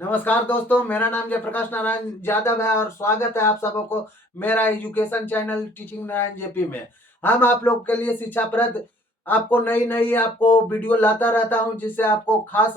नमस्कार दोस्तों, मेरा नाम जयप्रकाश नारायण यादव है और स्वागत है आप सबों को मेरा education channel teaching Narayan JP में। हम आप लोग के लिए शिक्षाप्रद आपको नई नई आपको वीडियो लाता रहता हूं, जिससे आपको खास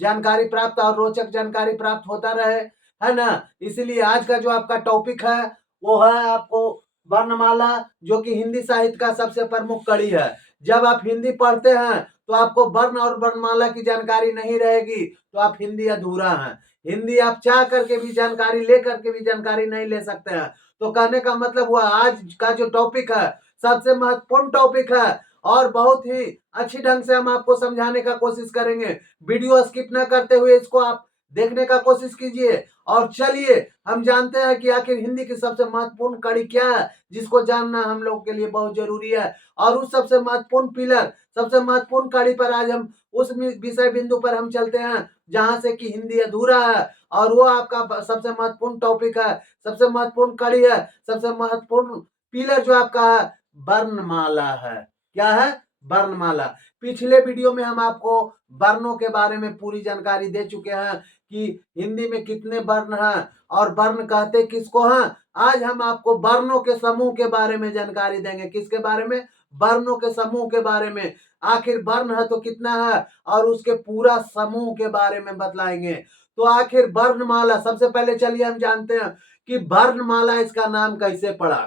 जानकारी प्राप्त और रोचक जानकारी प्राप्त होता रहे, है ना। इसीलिए आज का जो आपका टॉपिक है वो है आपको वर्णमाला, जो कि हिंदी साहित्य का सबसे प्रमुख कड़ी है। जब आप हिंदी पढ़ते हैं तो आपको वर्ण और वर्णमाला की जानकारी नहीं रहेगी तो आप हिंदी अधूरा हैं। हिंदी आप चाह करके भी जानकारी ले करके भी जानकारी नहीं ले सकते हैं। तो कहने का मतलब हुआ आज का जो टॉपिक है सबसे महत्वपूर्ण टॉपिक है और बहुत ही अच्छी ढंग से हम आपको समझाने का कोशिश करेंगे। वीडियो स्किप न करते हुए इसको आप देखने का कोशिश कीजिए और चलिए हम जानते हैं कि आखिर हिंदी की सबसे महत्वपूर्ण कड़ी क्या है, जिसको जानना हम लोग के लिए बहुत जरूरी है। और उस सबसे महत्वपूर्ण पिलर, सबसे महत्वपूर्ण कड़ी पर आज हम उस विषय बिंदु पर हम चलते हैं जहां से कि हिंदी अधूरा है, और वो आपका सबसे महत्वपूर्ण टॉपिक है, सबसे महत्वपूर्ण कड़ी है, सबसे महत्वपूर्ण पिलर जो आपका है वर्णमाला है। क्या है? वर्णमाला। पिछले वीडियो में हम आपको वर्णों के बारे में पूरी जानकारी दे चुके हैं कि हिंदी में कितने वर्ण हैं और वर्ण कहते किसको हैं। आज हम आपको वर्णों के समूह के बारे में जानकारी देंगे। किसके बारे में? वर्णों के समूह के बारे में। आखिर वर्ण है तो कितना है और उसके पूरा समूह के बारे में बतलाएंगे। तो आखिर वर्णमाला, सबसे पहले चलिए हम जानते हैं कि वर्णमाला इसका नाम कैसे पड़ा।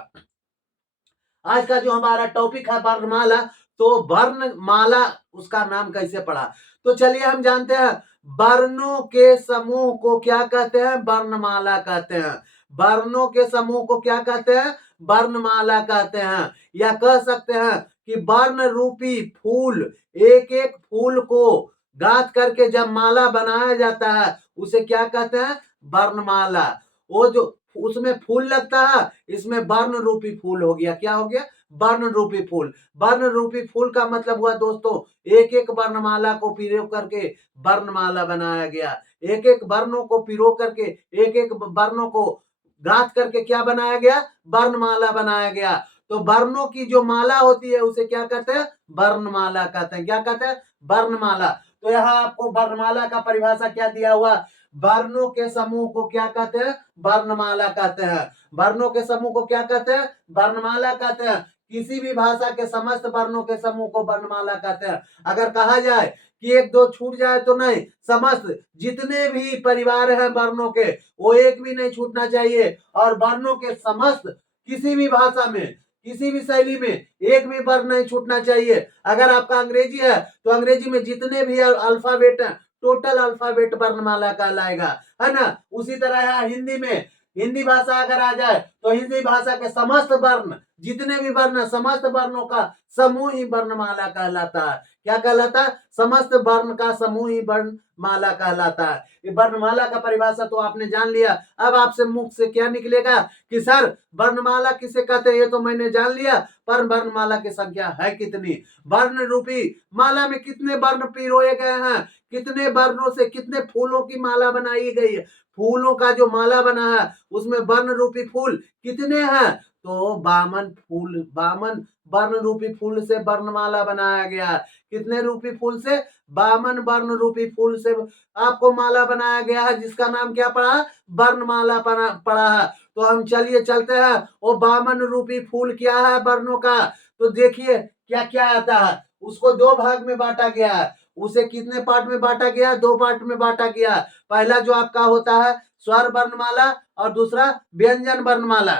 आज का जो हमारा टॉपिक है वर्णमाला, तो वर्णमाला उसका नाम कैसे पड़ा। तो चलिए हम जानते हैं वर्णों के समूह को क्या कहते हैं? वर्णमाला कहते हैं। वर्णों के समूह को क्या कहते हैं? वर्णमाला कहते हैं। या कह सकते हैं कि वर्ण रूपी फूल, एक एक फूल को गांथ करके जब माला बनाया जाता है उसे क्या कहते हैं? वर्णमाला। वो जो उसमें फूल लगता है, इसमें वर्ण रूपी फूल हो गया। क्या हो गया? वर्ण रूपी फूल। वर्ण रूपी फूल का मतलब हुआ दोस्तों, एक एक वर्णमाला को पिरो करके वर्णमाला बनाया गया। एक एक वर्णों को पिरो करके, एक एक वर्णों को गांथ करके क्या बनाया गया? वर्णमाला बनाया गया। तो वर्णों की जो माला होती है उसे क्या कहते हैं? वर्णमाला कहते हैं। क्या कहते हैं? वर्णमाला। तो यहाँ आपको वर्णमाला का परिभाषा क्या दिया हुआ? वर्णों के समूह को क्या कहते हैं? वर्णमाला कहते हैं। वर्णों के समूह को क्या कहते हैं? वर्णमाला कहते हैं। किसी भी भाषा के समस्त वर्णों के समूह को वर्णमाला कहते हैं। अगर कहा जाए कि एक दो छूट जाए तो नहीं, समस्त जितने भी परिवार हैं वर्णों के, वो एक भी नहीं छूटना चाहिए। और वर्णों के समस्त किसी भी भाषा में, किसी भी शैली में एक भी वर्ण नहीं छूटना चाहिए। अगर आपका अंग्रेजी है तो अंग्रेजी में जितने भी अल्फाबेट हैं, टोटल अल्फाबेट वर्णमाला कहलाएगा, है ना। उसी तरह है हिंदी में। हिंदी भाषा अगर आ जाए तो हिंदी भाषा के समस्त वर्ण, जितने भी वर्ण, समस्त वर्णों का समूह ही वर्णमाला कहलाता है। क्या कहलाता है? समस्त वर्ण का समूह ही वर्णमाला कहलाता है। ये वर्णमाला का परिभाषा तो आपने जान लिया। अब आपसे मुख से क्या निकलेगा कि सर वर्णमाला किसे कहते हैं? ये तो मैंने जान लिया, पर वर्णमाला की संख्या है कितनी? वर्ण रूपी माला में कितने वर्ण पिरोए गए हैं? कितने वर्णों से कितने फूलों की माला बनाई गई है? फूलों का जो माला बना है उसमें वर्ण रूपी फूल कितने हैं? तो 52 फूल, 52 वर्ण रूपी फूल से वर्णमाला बनाया गया। कितने रूपी फूल से? 52 वर्ण रूपी फूल से आपको माला बनाया गया है, जिसका नाम क्या पड़ा? वर्णमाला पड़ा है। तो हम चलिए चलते हैं, वो 52 रूपी फूल क्या है वर्णों का। तो देखिए क्या क्या आता है। उसको दो भाग में बांटा गया है। उसे कितने पार्ट में बांटा गया? दो पार्ट में बांटा गया। पहला जो आपका होता है स्वर वर्णमाला और दूसरा व्यंजन वर्णमाला।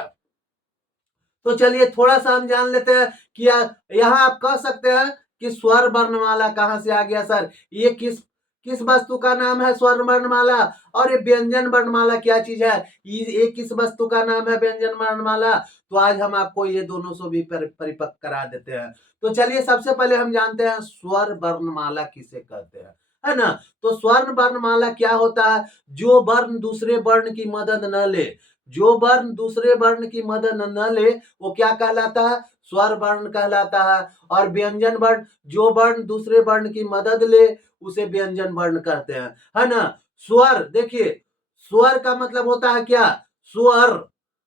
तो चलिए थोड़ा सा हम जान लेते हैं कि यहाँ आप कह सकते हैं कि स्वर वर्णमाला कहाँ से आ गया सर? ये किस किस वस्तु का नाम है स्वर वर्णमाला? और ये व्यंजन वर्णमाला क्या चीज है? ये किस वस्तु का नाम है व्यंजन वर्णमाला? तो आज हम आपको ये दोनों से भी परिपक्व करा देते हैं। तो चलिए सबसे पहले हम जानते हैं स्वर वर्णमाला किसे कहते हैं, है ना। तो स्वर्ण वर्णमाला क्या होता है? जो वर्ण दूसरे वर्ण की मदद न ले, जो वर्ण दूसरे वर्ण की मदद न ले वो क्या कहलाता है? स्वर वर्ण कहलाता है। और व्यंजन वर्ण, जो वर्ण दूसरे वर्ण की मदद ले उसे व्यंजन वर्ण कहते हैं, है ना। स्वर, देखिए स्वर का मतलब होता है क्या? स्वर,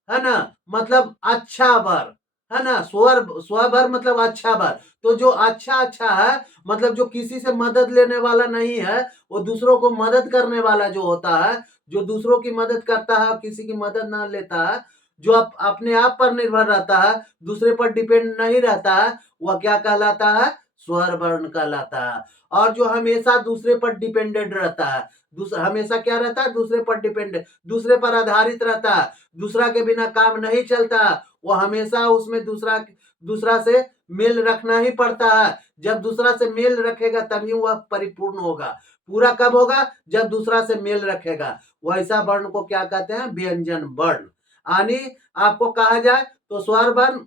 है ना, मतलब अच्छा वर, है ना। स्वभर मतलब अच्छा भर। तो जो अच्छा अच्छा है मतलब जो किसी से मदद लेने वाला नहीं है, वो दूसरों को मदद करने वाला जो होता है, जो दूसरों की मदद करता है और किसी की मदद ना लेता है, जो अपने आप पर निर्भर रहता है, दूसरे पर डिपेंड नहीं रहता है, वह क्या कहलाता है? स्वर वर्ण कहलाता है। और जो हमेशा दूसरे पर डिपेंडेंट रहता है, दूसरा हमेशा क्या रहता है? दूसरे पर डिपेंडेंट, दूसरे पर आधारित रहता है, दूसरा के बिना काम नहीं चलता, वो हमेशा उसमें दूसरा से मेल रखना ही पड़ता है। जब दूसरा से मेल रखेगा तभी वह परिपूर्ण होगा। पूरा कब होगा? जब दूसरा से मेल रखेगा। वैसा वर्ण को क्या कहते हैं? व्यंजन वर्ण। यानी आपको कहा जाए तो स्वर वर्ण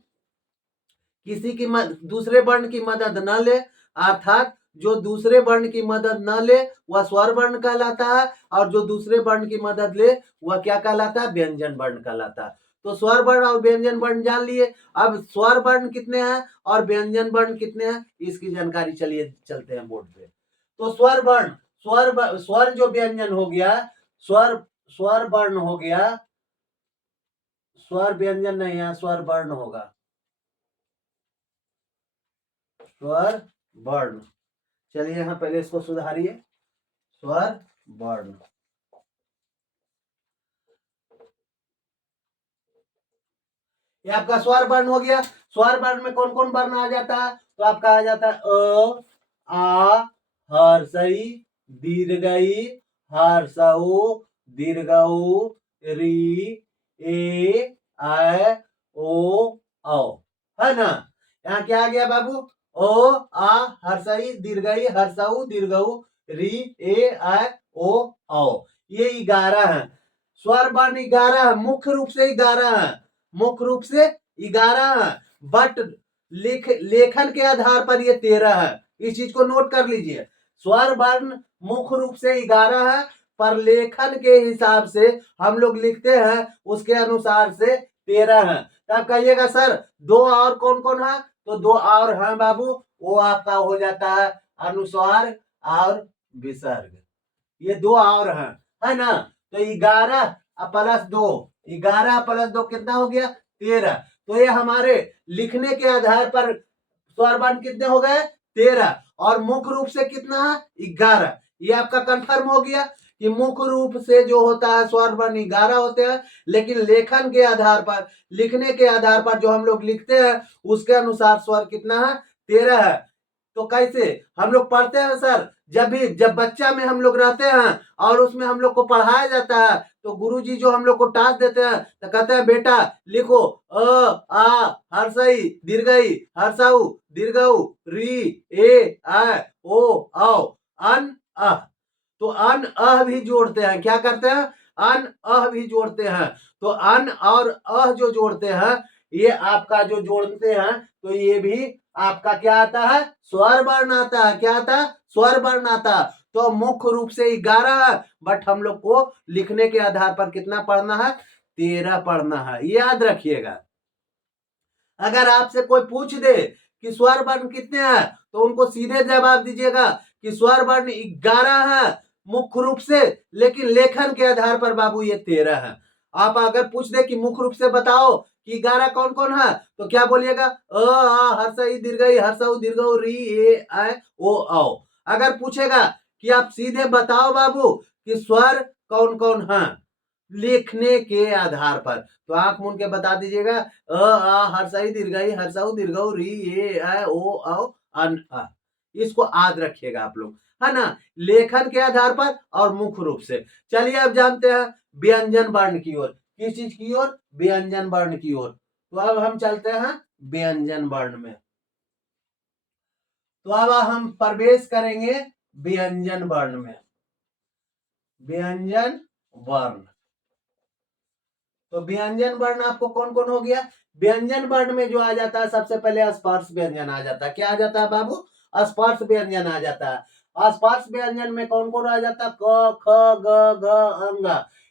किसी की दूसरे वर्ण की मदद न ले, अर्थात जो दूसरे वर्ण की मदद न ले वह स्वर वर्ण कहलाता है, और जो दूसरे वर्ण की मदद ले वह क्या कहलाता है? व्यंजन वर्ण कहलाता है। तो स्वर वर्ण और व्यंजन वर्ण जान लिए। अब स्वर वर्ण कितने हैं और व्यंजन वर्ण कितने हैं, इसकी जानकारी चलिए चलते हैं बोर्ड पे। तो स्वर वर्ण, स्वर जो व्यंजन हो गया, स्वर स्वर वर्ण हो गया, स्वर व्यंजन नहीं है, स्वर वर्ण होगा, स्वर वर्ण। चलिए यहाँ पहले इसको सुधारिए, स्वर वर्ण। ये आपका स्वर वर्ण हो गया। स्वर वर्ण में कौन कौन वर्ण आ जाता है? तो आपका आ जाता है अ, आ, हर्षई, दीर्घई, हर्षऊ, दीर्घऊ, री, ए, ऐ, ओ, औ, है ना। यहाँ क्या आ गया बाबू? ओ, आ, हर्षई, दीर्घई, हर्षऊ, दीर्घऊ, री, ए, ऐ, ओ, औ। ये 11 है। स्वर वर्ण 11 है, मुख्य रूप से 11 है, मुख्य रूप से 11 है। बट लेखन के आधार पर ये 13 है। इस चीज को नोट कर लीजिए। स्वर वर्ण मुख्य रूप से 11 है, पर लेखन के हिसाब से हम लोग लिखते हैं उसके अनुसार से 13 है। तो आप कहिएगा सर दो और कौन कौन है? तो दो और हैं बाबू, वो आपका हो जाता है अनुस्वार और विसर्ग। ये दो और हैं, है ना। तो 11 प्लस 2, 11 प्लस 2 कितना हो गया? 13। तो ये हमारे लिखने के आधार पर स्वर वर्ण कितने हो गए? 13। और मुख्य रूप से कितना है? 11। ये आपका कंफर्म हो गया कि मुख्य रूप से जो होता है स्वर वर्ण 11 होते हैं, लेकिन लेखन के आधार पर, लिखने के आधार पर जो हम लोग लिखते हैं उसके अनुसार स्वर कितना है? 13 है। तो कैसे हम लोग पढ़ते हैं सर? जब बच्चा में हम लोग रहते हैं और उसमें हम लोग को पढ़ाया जाता है, तो गुरुजी जो हम लोग को टास्क देते हैं तो कहते हैं बेटा लिखो अ, आ, हर्षई, दीर्घई, हर्षऊ, दीर्घऊ, री, ए, आ, ओ, औ, अन, अ। तो अन अह भी जोड़ते हैं। क्या करते हैं? अन अह भी जोड़ते हैं। तो अन और अह जो जोड़ते हैं, ये आपका जो जोड़ते हैं, तो ये भी आपका क्या आता है? स्वर वर्ण आता है। क्या आता है? स्वर वर्ण आता है। तो मुख्य रूप से 11 है, बट हम लोग को लिखने के आधार पर कितना पढ़ना है? 13 पढ़ना है, याद रखिएगा। अगर आपसे कोई पूछ दे कि स्वर वर्ण कितने हैं, तो उनको सीधे जवाब दीजिएगा कि स्वर वर्ण 11 है मुख्य रूप से, लेकिन लेखन के आधार पर बाबू ये 13 है। आप अगर पूछ दे कि मुख्य रूप से बताओ कि 11 कौन कौन है, तो क्या बोलिएगा? अ, आ, हर्षई, दीर्घई, हर्षऊ, दीर्घऊ, री, ए, ऐ, ओ, औ। अगर पूछेगा कि आप सीधे बताओ बाबू कि स्वर कौन कौन है लिखने के आधार पर, तो आंख मूंद के बता दीजिएगा अ, आ, हर्षई, दीर्घई, हर्षऊ, दीर्घऊ, री, ए, ऐ, ओ, औ, अन, अ। इसको याद रखिएगा आप लोग, है ना। लेखन के आधार पर और मुख्य रूप से। चलिए अब जानते हैं व्यंजन वर्ण की ओर। किस चीज की ओर? व्यंजन वर्ण की ओर। तो अब हम चलते हैं व्यंजन वर्ण में। तो अब हम प्रवेश करेंगे व्यंजन वर्ण में। व्यंजन वर्ण, तो व्यंजन वर्ण आपको कौन कौन हो गया? व्यंजन वर्ण में जो आ जाता है सबसे पहले स्पर्श व्यंजन आ जाता है। क्या आ जाता है बाबू? स्पर्श व्यंजन आ जाता है। स्पर्श व्यंजन में कौन कौन आ जाता है? क, ख, ग, घ, अंग।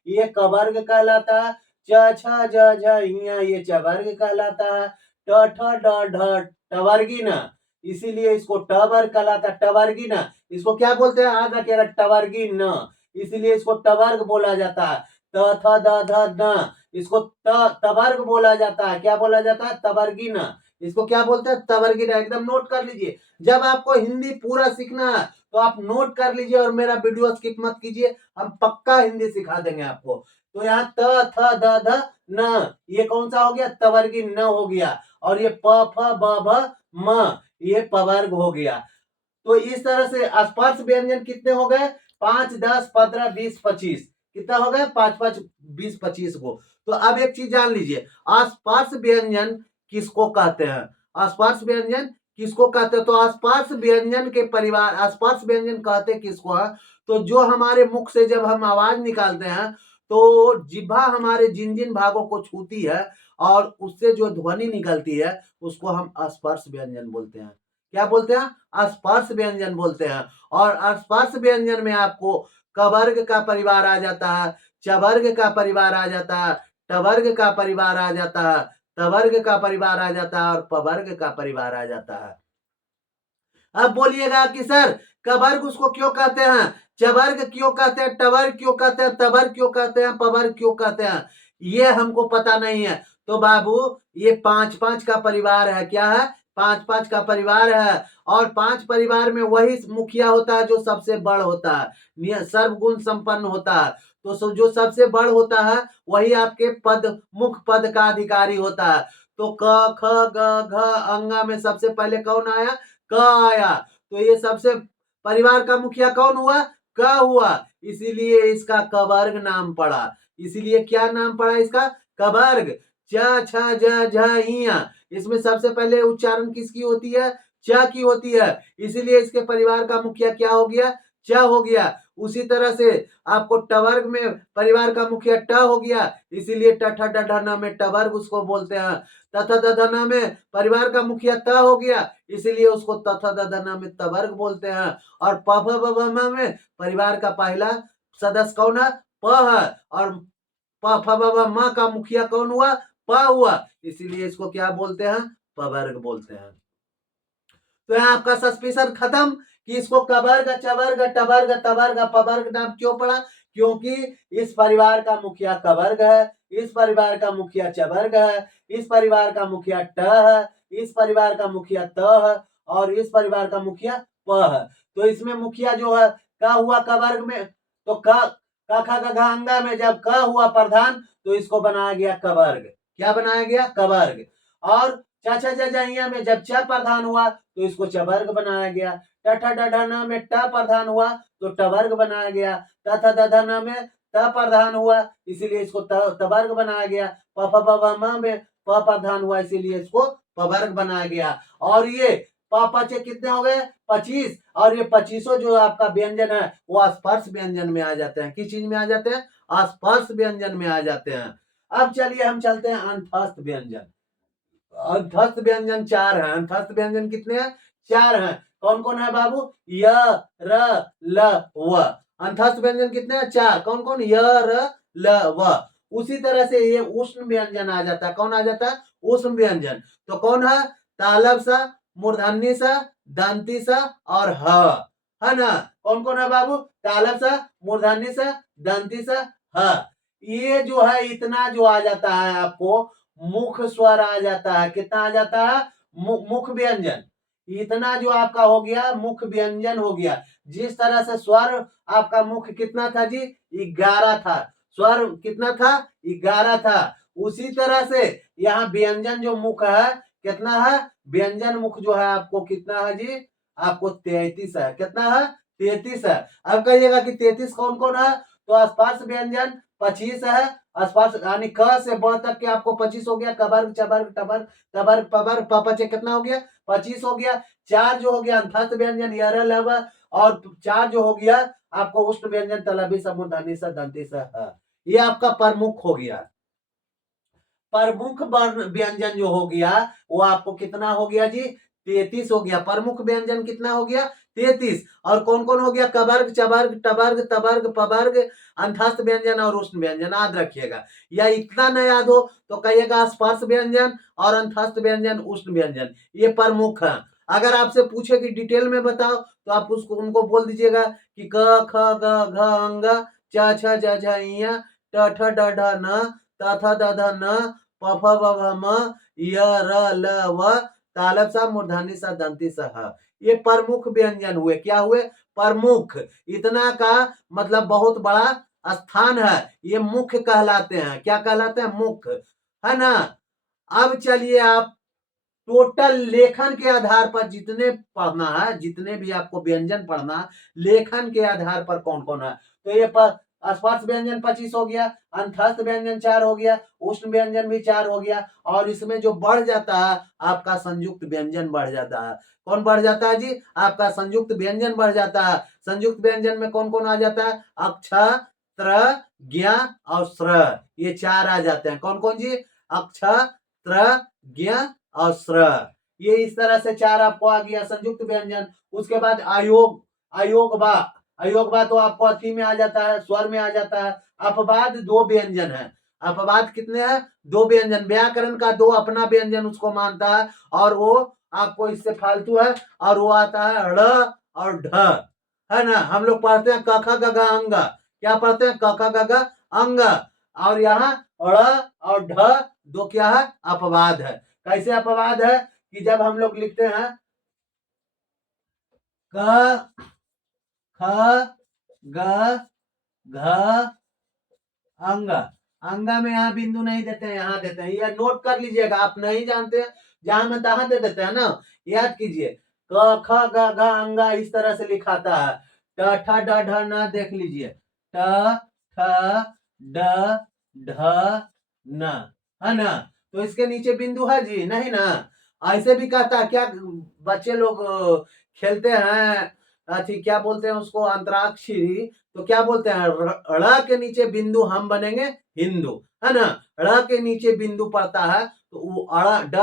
ये कवर्ग कहलाता है। च, छ, ज, झ, ञ, ये चवर्ग कहलाता है। ट, ठ, ड, ढ, टवर्गी न, इसीलिए इसको टवर्ग कहलाता है। टवर्गी न, इसको क्या बोलते हैं? याद रखिएगा, टवर्गी न, इसीलिए इसको टवर्ग बोला जाता है। त, थ, द, ध, न, इसको तवर्ग बोला जाता है। क्या बोला जाता है? तवर्गीय न। इसको क्या बोलते हैं? तवर्गीय न। एकदम नोट कर लीजिए। जब आपको हिंदी पूरा सीखना है तो आप नोट कर लीजिए और मेरा वीडियो स्किप मत कीजिए, हम पक्का हिंदी सिखा देंगे आपको। तो यहाँ त थ द ध न, ये कौन सा हो गया? तवर्गीय न हो गया। और ये प फ ब भ म, ये पवर्ग हो गया। तो इस तरह से स्पर्श व्यंजन कितने हो गए? 5, 10, 15, 20, 25। कितना हो गया? 5, 5, 20, 25 को। तो अब एक चीज जान लीजिए, स्पर्श व्यंजन किसको कहते हैं? स्पर्श व्यंजन किसको कहते हैं? तो स्पर्श व्यंजन के परिवार, स्पर्श व्यंजन कहते किसको है? तो जो हमारे मुख से जब हम आवाज निकालते हैं तो जिह्वा हमारे जिन जिन भागों को छूती है और उससे जो ध्वनि निकलती है उसको हम स्पर्श व्यंजन बोलते हैं। क्या बोलते हैं? स्पर्श व्यंजन बोलते हैं। और स्पर्श व्यंजन में आपको कवर्ग का परिवार आ जाता है, चवर्ग का परिवार आ जाता है, टवर्ग का परिवार आ जाता है, तवर्ग का परिवार आ जाता है और पवर्ग का परिवार आ जाता है। अब बोलिएगा कि सर कवर्ग उसको क्यों कहते हैं, चवर्ग क्यों कहते हैं, टवर्ग क्यों कहते हैं, तवर्ग क्यों कहते हैं, पवर्ग क्यों कहते हैं? ये हमको पता नहीं है। तो बाबू ये 5-5 का परिवार है। क्या है? 5-5 का परिवार है। और 5 परिवार में वही मुखिया होता है जो सबसे बड़ होता है, सर्वगुण संपन्न होता है। तो जो सबसे बड़ होता है वही आपके मुख पद का अधिकारी होता है। तो क ख ग घ अंगा में सबसे पहले कौन आया? क आया। तो ये सबसे परिवार का मुखिया कौन हुआ? क हुआ। इसीलिए इसका कवर्ग नाम पड़ा। इसीलिए क्या नाम पड़ा इसका? कवर्ग। च छ ज झ इया, इसमें सबसे पहले उच्चारण किसकी होती है? च की होती है। इसीलिए इसके परिवार का मुखिया क्या हो गया? च हो गया। उसी तरह से आपको टवर्ग में परिवार का मुखिया ट हो गया, इसीलिए ट ठ ड ढ न में टवर्ग उसको बोलते हैं। त थ द ध न में परिवार का मुखिया त हो गया, इसीलिए उसको त थ द ध न में तवर्ग बोलते हैं। और प फ ब भ म में परिवार का पहला सदस्य कौन है? प है। और प फ ब भ म का मुखिया कौन हुआ? प हुआ। इसीलिए इसको क्या बोलते हैं? पवर्ग बोलते हैं। तो यहाँ आपका सस्पेंशन खत्म कि इसको कवर्ग, चवर्ग, टवर्ग, तवर्ग, पवर्ग नाम क्यों पड़ा? क्योंकि इस परिवार का मुखिया कवर्ग है, इस परिवार का मुखिया चवर्ग है, इस परिवार का मुखिया ट है, इस परिवार का मुखिया त है और इस परिवार का मुखिया प है। तो इसमें मुखिया जो है क हुआ कवर्ग में, तो क ख ग घ अंगा में जब क हुआ प्रधान तो इसको बनाया गया कवर्ग। क्या बनाया गया? कवर्ग। और च छ ज झ इया में जब च प्रधान हुआ तो इसको चवर्ग बनाया गया। ट ठ ड ढ न में ट प्रधान हुआ तो टवर्ग बनाया गया। त थ द ध न में त प्रधान हुआ, इसीलिए इसको तवर्ग बनाया गया। प फ ब भ म में प प्रधान हुआ, इसीलिए इसको पवर्ग बनाया गया। और ये प प च कितने हो गए? 25। और ये 25 जो आपका व्यंजन है वो स्पर्श व्यंजन में आ जाते हैं। किस चीज में आ जाते हैं? स्पर्श व्यंजन में आ जाते हैं। अब चलिए हम चलते हैं अंतस्थ व्यंजन। अंतस्थ व्यंजन 4 है। अंतस्थ व्यंजन कितने हैं? 4 हैं। कौन कौन है बाबू? य, र, ल, व। अंतस्थ व्यंजन कितने हैं? 4। कौन कौन? य, र, ल, व। उसी तरह से ये उष्ण व्यंजन आ जाता है। कौन आ जाता है? उष्ण व्यंजन। तो कौन है? तालब सा, मूर्धन्य सा, दंती सा और ह, है ना? कौन कौन है बाबू? तालब सा, मूर्धन्य सा, दंती सा, ह। ये जो है इतना जो आ जाता है आपको मुख स्वर आ जाता है। कितना आ जाता है? मुख व्यंजन। इतना जो आपका हो गया मुख व्यंजन हो गया। जिस तरह से स्वर आपका मुख कितना था जी? 11 था। स्वर कितना था? 11 था। उसी तरह से यहाँ व्यंजन जो मुख है कितना है? व्यंजन मुख जो है आपको कितना है जी? आपको 33 है। कितना है? 33 है। अब कहिएगा कि 33 कौन कौन है? तो स्पर्श व्यंजन 25 है। स्पर्श यानी क से ब तक के आपको 25 हो गया। कवर्ग, चवर्ग, टवर्ग, तवर्ग, पवर्ग, पपच कितना हो गया? 25 हो गया। 4 जो हो गया अंतस्थ व्यंजन य, र, ल, व। और 4 जो हो गया आपको उष्ण व्यंजन तलबी स, मूर्धन्य स, दंती स, ह। ये आपका प्रमुख हो गया। प्रमुख वर्ण व्यंजन जो हो गया वो आपको कितना हो गया जी? 33 हो गया। प्रमुख व्यंजन कितना हो गया? 33। और कौन कौन हो गया? कवर्ग, चवर्ग, टवर्ग, तवर्ग, पवर्ग, अंतस्थ व्यंजन और उष्ण व्यंजन। याद रखिएगा, या इतना न याद हो तो कहिएगा स्पर्श व्यंजन और अंतस्थ व्यंजन, उष्ण व्यंजन, ये प्रमुख है। अगर आपसे पूछे कि डिटेल में बताओ तो आप उसको उनको बोल दीजिएगा कि क ख ग घ अंग च छ ज झ इया ट ठ ड ढ न त थ द ध न प फ ब भ म य र ल व तालब सा मूर्धन्य सा दंती स ह। ये प्रमुख व्यंजन हुए। क्या हुए? प्रमुख। इतना का मतलब बहुत बड़ा स्थान है, ये मुख्य कहलाते हैं। क्या कहलाते हैं? मुख्य, है ना। अब चलिए आप टोटल लेखन के आधार पर जितने पढ़ना है, जितने भी आपको व्यंजन पढ़ना है, लेखन के आधार पर कौन कौन है। तो ये स्पर्श व्यंजन 25 हो गया, अंतस्थ व्यंजन 4 हो गया, उष्ण व्यंजन भी 4 हो गया, और इसमें जो बढ़ जाता है आपका संयुक्त व्यंजन बढ़ जाता है। कौन बढ़ जाता है जी? आपका संयुक्त व्यंजन बढ़ जाता है। संयुक्त व्यंजन में कौन कौन आ जाता है? अक्ष, त्र, ज्ञ और स्र, ये 4 आ जाते हैं। कौन कौन जी? अक्ष, त्र, ज्ञ और स्र। ये इस तरह से 4 आपको आ गया संयुक्त व्यंजन। उसके बाद आयोग, अयोग बा, अयोग बा तो आपको अथी में आ जाता है, स्वर में आ जाता है। अपवाद 2 व्यंजन है। अपवाद कितने हैं? 2 व्यंजन। व्याकरण का 2 अपना व्यंजन उसको मानता है, और वो आपको इससे फालतू है, और वो आता है ड़ और ढ, है ना। हम लोग पढ़ते हैं क ख ग घ अंग। क्या पढ़ते हैं? क ख ग घ अंग। और यहाँ ड़ और ढ 2 क्या है? अपवाद है। कैसे अपवाद है? कि जब हम लोग लिखते हैं क ख ग घ अंग, अंगा में यहाँ बिंदु नहीं देते हैं, यहाँ देते हैं। यह नोट कर लीजिएगा, आप नहीं जानते हैं जहां में तहां दे देते हैं ना, याद कीजिए। क ख ग घ अंगा इस तरह से लिखाता है। ट ठ ड ढ न देख लीजिए, ट ठ ड ढ न, है ना। तो इसके नीचे बिंदु है जी? नहीं ना। ऐसे भी कहता है क्या, बच्चे लोग खेलते हैं अथी, क्या बोलते हैं उसको, अंतराक्षरी। तो क्या बोलते हैं? ड़ के नीचे बिंदु हम बनेंगे हिंदू, है ना। ड़ के नीचे बिंदु पड़ता है तो वो अड़ा ड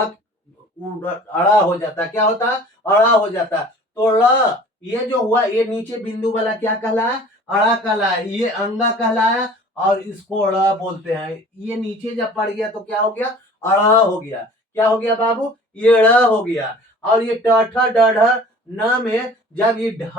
अड़ा हो जाता है। क्या होता है? अड़ा हो जाता है। तो ड़ ये जो हुआ, ये नीचे बिंदु वाला क्या कहलाया? अड़ा कहलाया। ये अंगा कहलाया, और इसको अड़ा बोलते हैं। ये नीचे जब पड़ गया तो क्या हो गया? अड़ा हो गया। क्या हो गया बाबू? ये ड़ हो गया। और ये ट ठ ड ढ न में जब ये ढ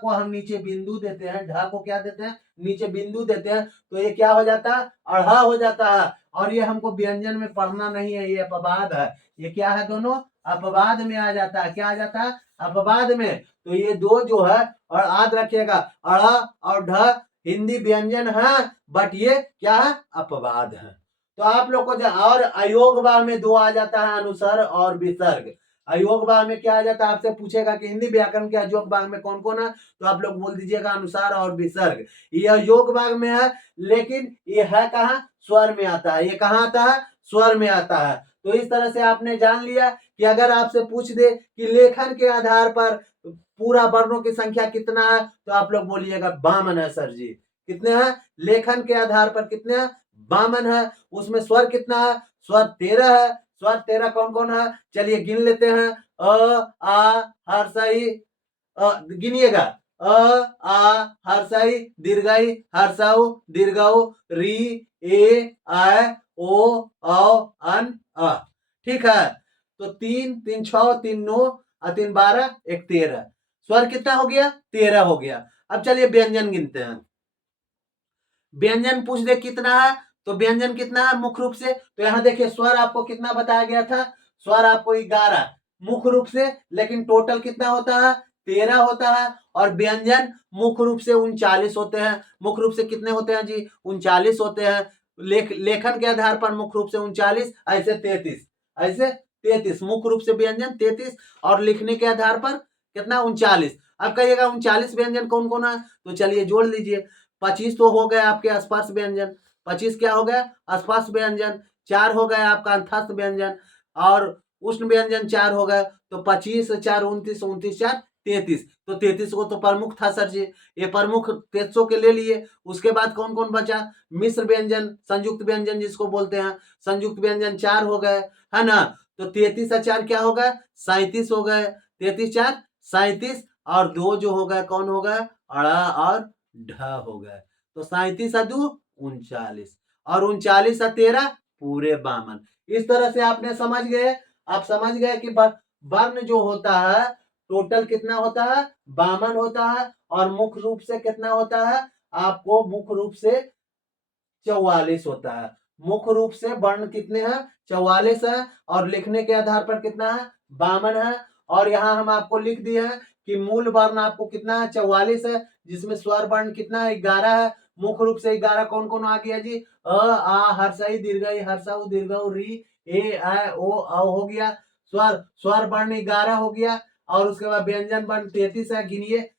को हम नीचे बिंदु देते हैं, ढ को क्या देते हैं? नीचे बिंदु देते हैं, तो ये क्या हो जाता है? अढ़ा हो जाता है। और ये हमको व्यंजन में पढ़ना नहीं है, ये अपवाद है। ये क्या है? दोनों अपवाद में आ जाता है। क्या आ जाता है? अपवाद में। तो ये 2 जो है, और याद रखिएगा, अड़ा और ढ हिंदी व्यंजन है, बट ये क्या है? अपवाद है। तो आप लोग को और अयोग बा में 2 आ जाता है, अनुस्वर और विसर्ग। अयोग भाग में क्या आ जाता है? आपसे पूछेगा कि हिंदी व्याकरण के अयोग भाग में कौन कौन है, तो आप लोग बोल दीजिएगा अनुसार और विसर्ग। यह योग भाग में है, लेकिन ये है कहाँ? स्वर में आता है। ये कहाँ आता है? स्वर में आता है। तो इस तरह से आपने जान लिया कि अगर आपसे पूछ दे कि लेखन के आधार पर पूरा वर्णों की संख्या कितना है, तो आप लोग बोलिएगा 52 है सर जी। कितने हैं? लेखन के आधार पर कितने हैं? 52 है। उसमें स्वर कितना है? स्वर 13 है। स्वर 13 कौन कौन है? चलिए गिन लेते हैं। अ आ हर्षई, गिनिएगा। अ आ हर्षई दीर्घई हर्षऊ दीर्घऊ री ए आ ओ औ अन अ। ठीक है। तो 3 3 6 3 9 और 3 12 1 13। स्वर कितना हो गया? 13 हो गया। अब चलिए व्यंजन गिनते हैं। व्यंजन पूछ दे कितना है, तो व्यंजन कितना है मुख्य रूप से? तो यहां देखिए स्वर आपको कितना बताया गया था? स्वर आपको 11 मुख्य रूप से, लेकिन टोटल कितना होता है? 13 होता है। और व्यंजन मुख्य रूप से 39 होते हैं। मुख्य रूप से कितने होते हैं जी? 39 होते हैं। लेखन के आधार पर मुख्य रूप से 39, ऐसे 33, ऐसे 33 मुख्य रूप से व्यंजन 33, और लिखने के आधार पर कितना? 39। अब कहिएगा 39 व्यंजन कौन कौन है, तो चलिए जोड़ लीजिए। 25 तो हो गए आपके स्पर्श व्यंजन, 25 क्या हो गया? स्पर्श व्यंजन। 4 हो गए आपका अंतस्थ व्यंजन, और उष्ण व्यंजन 4 हो गए। तो 25 4 29, 29 4 33। तो 33 को तो प्रमुख था सर जी, ये प्रमुख 33 के ले लिए। उसके बाद कौन कौन बचा? मिश्र व्यंजन, संयुक्त व्यंजन जिसको बोलते हैं, संयुक्त व्यंजन 4 हो गए, है ना। तो 33 और 4 क्या हो गए? 37 हो गए। 33 4 37, और 2 जो हो गए कौन हो गए? अड़ा और ढ हो गए। तो 37 और 2 39, और 39 और 13 पूरे 52। इस तरह से आपने समझ गए। आप समझ गए कि वर्ण जो होता है टोटल कितना होता है? 52 होता है। और मुख्य रूप से कितना होता है? आपको मुख्य रूप से 44 होता है। मुख्य रूप से वर्ण कितने हैं? 44 है। और लिखने के आधार पर कितना है? 52 है। और यहाँ हम आपको लिख दिए हैं कि मूल वर्ण आपको कितना है? 44 है, जिसमें स्वर वर्ण कितना है? 11 है। मुख्य रूप से 11 कौन कौन आ गया जी? अ, आ, हर्षई, दीर्घई, हर्षऊ, दीर्घऊ, री, ए, आ, ओ, हो गया। स्वर स्वर वर्ण 11 हो गया। और उसके बाद व्यंजन वर्ण 33 है। गिनिए,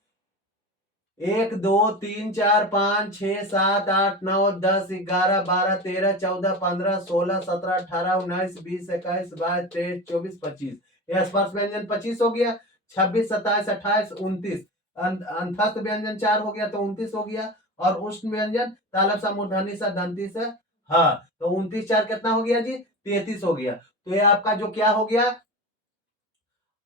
1 2 3 4 5 6 7 8 9 10 11 12 13 14 15 16 17 18 19 20 21 22 23 24 25। यह स्पर्श व्यंजन 25 हो गया। 26 27 28 29। अंतस्थ व्यंजन 4 हो गया तो 29 हो गया। और उष्ण व्यंजन तालब सा मूर्धन्य सा दंती से हाँ, तो 29 4 कितना हो गया जी? 33 हो गया। तो ये आपका जो क्या हो गया?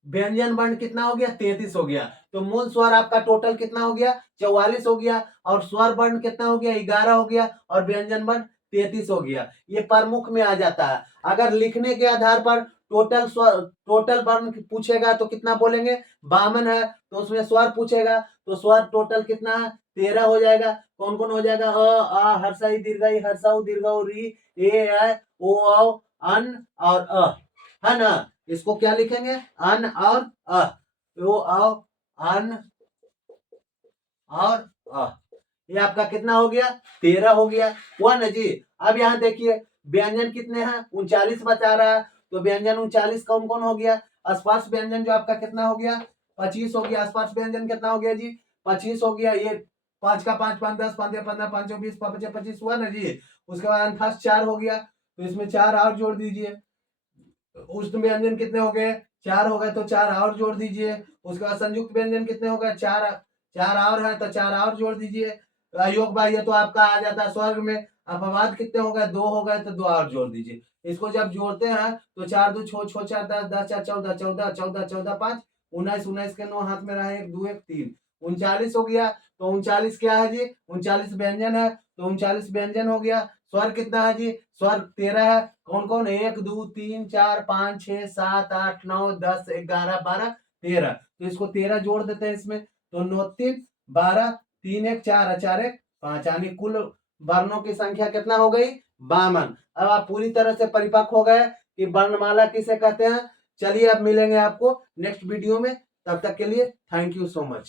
व्यंजन वर्ण कितना हो गया? 33 हो गया। तो मूल स्वर आपका टोटल कितना हो गया? 44 हो गया। और स्वर वर्ण कितना हो गया? 11 हो गया। और व्यंजन वर्ण 33 हो गया। ये प्रमुख में आ जाता है। अगर लिखने के आधार पर टोटल वर्ण पूछेगा तो कितना बोलेंगे? 52 है। तो उसमें स्वर पूछेगा तो स्वर टोटल कितना है? 13 हो जाएगा। कौन कौन हो जाएगा? अ, आ, हर्षई, दीर्घई, हर्षऊ, दीर्घऊ, री, ए, ओ, अन और है ना? इसको क्या लिखेंगे? अन और अ। तो अन और अ। ये आपका कितना हो गया? 13 हो गया। हुआ ना जी? अब यहाँ देखिए व्यंजन कितने हैं? 39 बता रहा है। तो व्यंजन 39 कौन कौन हो गया? स्पर्श व्यंजन जो आपका कितना हो गया? 25 हो गया। स्पर्श व्यंजन कितना हो गया जी? 25 हो गया। ये 5 का 5 5 10 15 15 5 20 25 25 हुआ ना जी? उसके बाद अंतस्थ 4 हो गया। तो इसमें 4 और जोड़ दीजिए। उष्ण व्यंजन कितने हो गए? 4 हो गए। तो 4 और जोड़ दीजिए। उसके बाद संयुक्त व्यंजन कितने हो गए? 4 4 और है तो 4 और जोड़ दीजिए। योग बाह्य तो आपका आ जाता है स्वर्ग में। अपवाद कितने हो गए? 2 हो गए तो 2 और जोड़ दीजिए। इसको जब जोड़ते हैं तो 4 2 छो छो 4 10 10 4 14 14 14 14 5 19 19 के 9 हाथ में रहा 1 2 1 3 39 हो गया। तो 39 क्या है जी? 39 व्यंजन है। तो 39 व्यंजन हो गया। स्वर कितना है जी? स्वर 13 है। कौन कौन? 1 2 3 4 5 6 7 8 9 10 11 12 13। तो इसको 13 जोड़ देते हैं इसमें। तो 9 3 12 3 1 4 4 1 5 यानी कुल वर्णों की संख्या कितना हो गई? 52। अब आप पूरी तरह से परिपक्व हो गए कि वर्णमाला किसे कहते हैं। चलिए अब मिलेंगे आपको नेक्स्ट वीडियो में। तब तक के लिए थैंक यू सो मच।